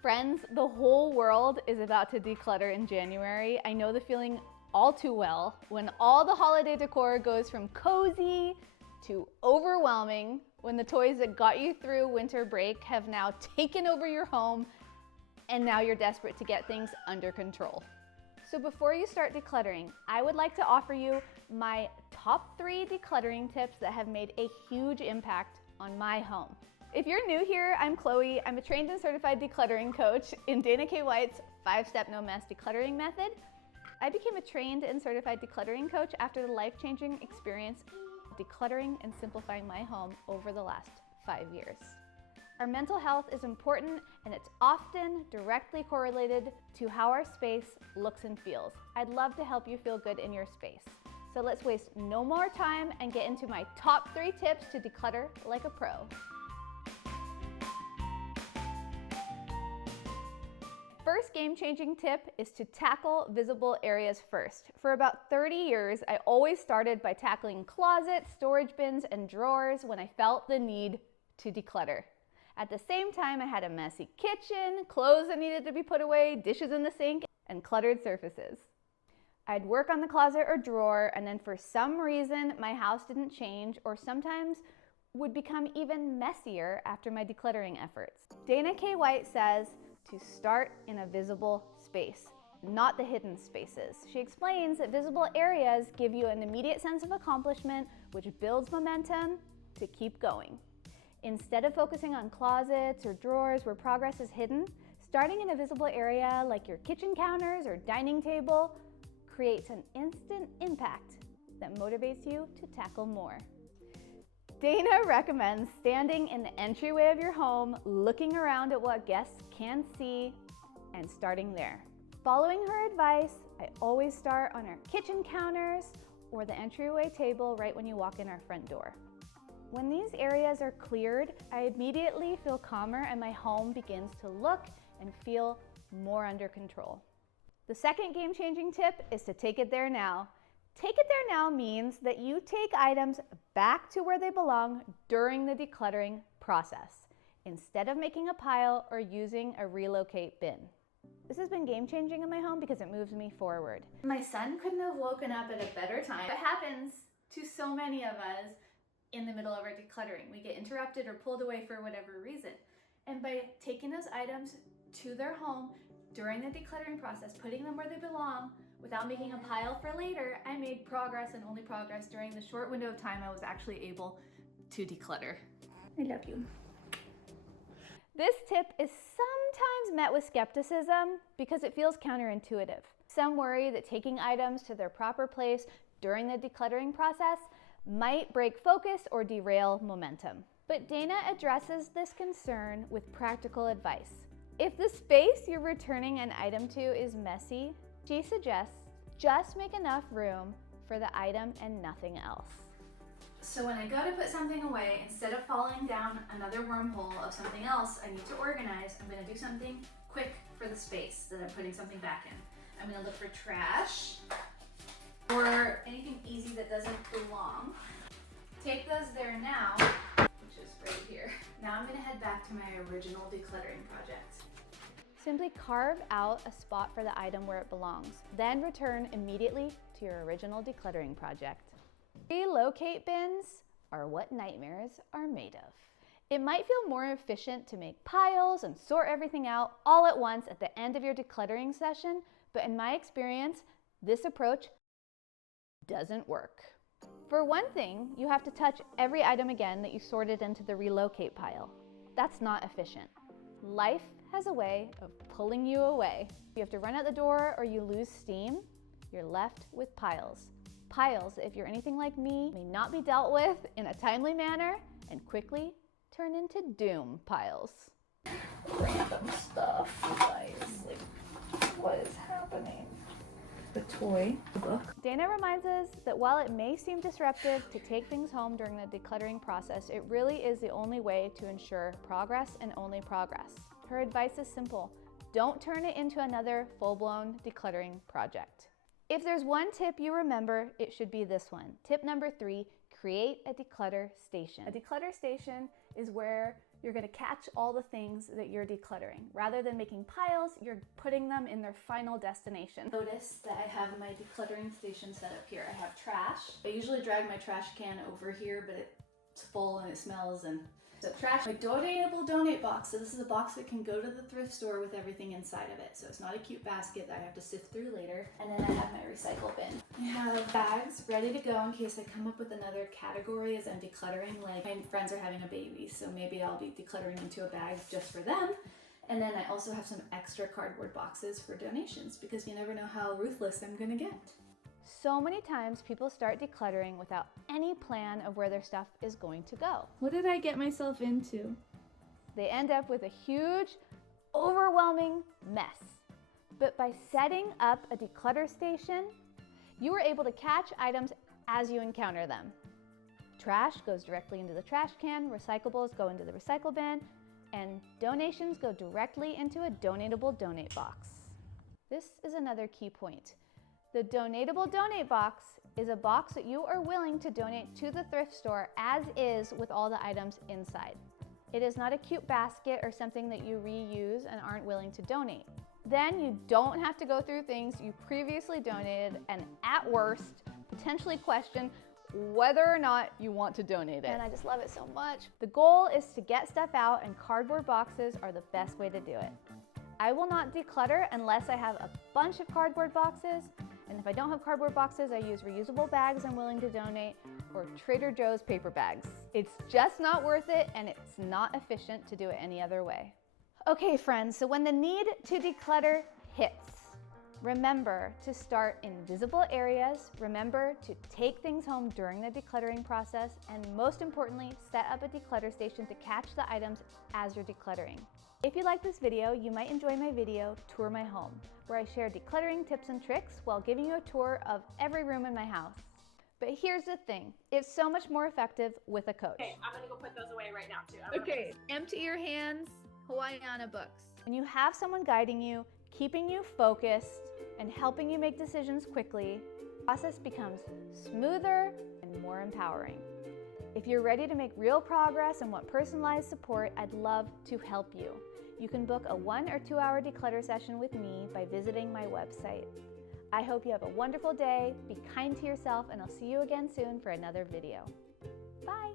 Friends, the whole world is about to declutter in January. I know the feeling all too well when all the holiday decor goes from cozy to overwhelming, when the toys that got you through winter break have now taken over your home and now you're desperate to get things under control. So before you start decluttering, I would like to offer you my top 3 decluttering tips that have made a huge impact on my home. If you're new here, I'm Chloe. I'm a trained and certified decluttering coach in Dana K. White's 5-step no mess decluttering method. I became a trained and certified decluttering coach after the life-changing experience of decluttering and simplifying my home over the last 5 years. Our mental health is important, and it's often directly correlated to how our space looks and feels. I'd love to help you feel good in your space. So let's waste no more time and get into my top 3 tips to declutter like a pro. First game-changing tip is to tackle visible areas first. For about 30 years, I always started by tackling closets, storage bins, and drawers when I felt the need to declutter. At the same time, I had a messy kitchen, clothes that needed to be put away, dishes in the sink, and cluttered surfaces. I'd work on the closet or drawer, and then for some reason, my house didn't change, or sometimes would become even messier after my decluttering efforts. Dana K. White says to start in a visible space, not the hidden spaces. She explains that visible areas give you an immediate sense of accomplishment, which builds momentum to keep going. Instead of focusing on closets or drawers where progress is hidden, starting in a visible area like your kitchen counters or dining table creates an instant impact that motivates you to tackle more. Dana recommends standing in the entryway of your home, looking around at what guests can see, and starting there. Following her advice, I always start on our kitchen counters or the entryway table right when you walk in our front door. When these areas are cleared, I immediately feel calmer and my home begins to look and feel more under control. The second game-changing tip is to take it there now. Take it there now means that you take items back to where they belong during the decluttering process, instead of making a pile or using a relocate bin. This has been game-changing in my home because it moves me forward. My son couldn't have woken up at a better time. It happens to so many of us in the middle of our decluttering. We get interrupted or pulled away for whatever reason. And by taking those items to their home during the decluttering process, putting them where they belong, without making a pile for later, I made progress and only progress during the short window of time I was actually able to declutter. I love you. This tip is sometimes met with skepticism because it feels counterintuitive. Some worry that taking items to their proper place during the decluttering process might break focus or derail momentum. But Dana addresses this concern with practical advice. If the space you're returning an item to is messy, she suggests just make enough room for the item and nothing else. So when I go to put something away, instead of falling down another wormhole of something else I need to organize, I'm gonna do something quick for the space that I'm putting something back in. I'm gonna look for trash or anything easy that doesn't belong. Take those there now, which is right here. Now I'm gonna head back to my original decluttering project. Simply carve out a spot for the item where it belongs, then return immediately to your original decluttering project. Relocate bins are what nightmares are made of. It might feel more efficient to make piles and sort everything out all at once at the end of your decluttering session, but in my experience, this approach doesn't work. For one thing, you have to touch every item again that you sorted into the relocate pile. That's not efficient. Life has a way of pulling you away. You have to run out the door or you lose steam, you're left with piles. Piles, if you're anything like me, may not be dealt with in a timely manner and quickly turn into doom piles. Random stuff, guys. Like, what is happening? The toy, the book. Dana reminds us that while it may seem disruptive to take things home during the decluttering process, it really is the only way to ensure progress and only progress. Her advice is simple. Don't turn it into another full-blown decluttering project. If there's one tip you remember, it should be this one. Tip number 3, create a declutter station. A declutter station is where You're going to catch all the things that you're decluttering. Rather than making piles, you're putting them in their final destination. Notice that I have my decluttering station set up here. I have trash. I usually drag my trash can over here, but it's full and it smells. And so trash, my donatable donate box. So this is a box that can go to the thrift store with everything inside of it. So it's not a cute basket that I have to sift through later. And then I have my recycle bin. I have bags ready to go in case I come up with another category as I'm decluttering. Like my friends are having a baby, so maybe I'll be decluttering into a bag just for them. And then I also have some extra cardboard boxes for donations because you never know how ruthless I'm gonna get. So many times people start decluttering without any plan of where their stuff is going to go. What did I get myself into? They end up with a huge, overwhelming mess. But by setting up a declutter station, you are able to catch items as you encounter them. Trash goes directly into the trash can, recyclables go into the recycle bin, and donations go directly into a donatable donate box. This is another key point. The donatable donate box is a box that you are willing to donate to the thrift store as is with all the items inside. It is not a cute basket or something that you reuse and aren't willing to donate. Then you don't have to go through things you previously donated and at worst, potentially question whether or not you want to donate it. And I just love it so much. The goal is to get stuff out, and cardboard boxes are the best way to do it. I will not declutter unless I have a bunch of cardboard boxes. And if I don't have cardboard boxes, I use reusable bags I'm willing to donate or Trader Joe's paper bags. It's just not worth it, and it's not efficient to do it any other way. Okay, friends, so when the need to declutter hits, remember to start in visible areas, remember to take things home during the decluttering process, and most importantly, set up a declutter station to catch the items as you're decluttering. If you like this video, you might enjoy my video, Tour My Home, where I share decluttering tips and tricks while giving you a tour of every room in my house. But here's the thing, it's so much more effective with a coach. Okay, I'm gonna go put those away right now too. Okay, empty your hands, Hawaiiana books. When you have someone guiding you, keeping you focused, and helping you make decisions quickly, the process becomes smoother and more empowering. If you're ready to make real progress and want personalized support, I'd love to help you. You can book a 1 or 2 hour declutter session with me by visiting my website. I hope you have a wonderful day, be kind to yourself, and I'll see you again soon for another video. Bye!